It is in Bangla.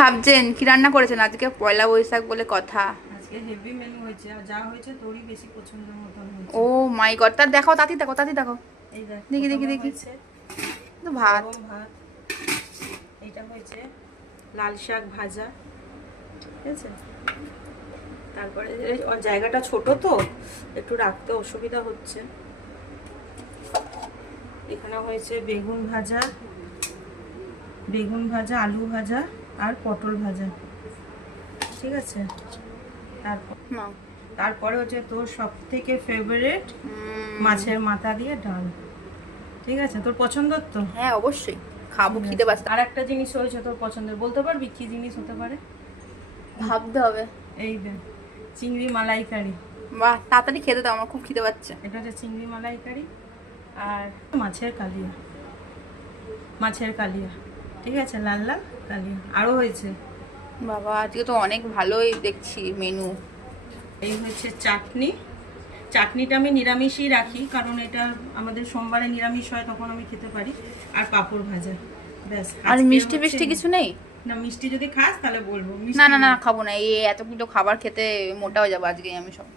ভাবছেন কি রান্না করেছেন আজকে? পয়লা বৈশাখ বলে কথা। আজকে হেভি মেনু হয়েছে, আর যা হয়েছে তোরই বেশি পছন্দের মতন ও হয়েছে। মাই গড, তার দেখাও, তাতি দেখো, তাতি দেখো। এই দেখ, দেখি দেখি প্রথমে দেখি। হয়েছে তো ভাত। গরম ভাত, এটা হয়েছে লাল শাক ভাজা, ঠিক আছে। তারপরে ওর জায়গাটা ছোট তো একটু রাখতে অসুবিধা হচ্ছে। এখানে হয়েছে বেগুন ভাজা, বেগুন ভাজা, আলু ভাজা আর পটল ভাজা, ঠিক আছে। তারপর না। তারপরে হচ্ছে তোর সব থেকে ফেভারিট মাছের মাথা দিয়ে ডাল, ঠিক আছে। তোর পছন্দের তো? হ্যাঁ অবশ্যই খাবো, ঠিক খিদে আছে। পাচ্ছে। আর একটা জিনিস হয়েছে তোর পছন্দের, বলতে পারবি কি জিনিস হতে পারে? ভাবতে হবে। এই দে, চিংড়ি মালাইকারি। বাহ, তাড়াতাড়ি খেতে দাও, আমার খুব খিদে পাচ্ছে। এটা হচ্ছে চিংড়ি মালাইকারি আর মাছের কালিয়া, মাছের কালিয়া, ঠিক আছে, লাল লাল কালিয়া। আরও হয়েছে বাবা, আজকে তো অনেক ভালোই দেখছি মেনু। এই হচ্ছে চাটনি। চাটনিটা আমি নিরামিষই রাখি, কারণ এটা আমাদের সোমবারে নিরামিষ হয়, তখন আমি খেতে পারি। আর পাঁপড় ভাজা, ব্যাস। আর আজকে মিষ্টি হচ্ছে ফিষ্টি কিছু নেই? না, মিষ্টি যদি খাস তাহলে বলবো, না মিষ্টি না না, নেই। খাবো না, এই এত কিলো খাবার খেতে মোটা হয়ে যাবো আজকে আমি সব।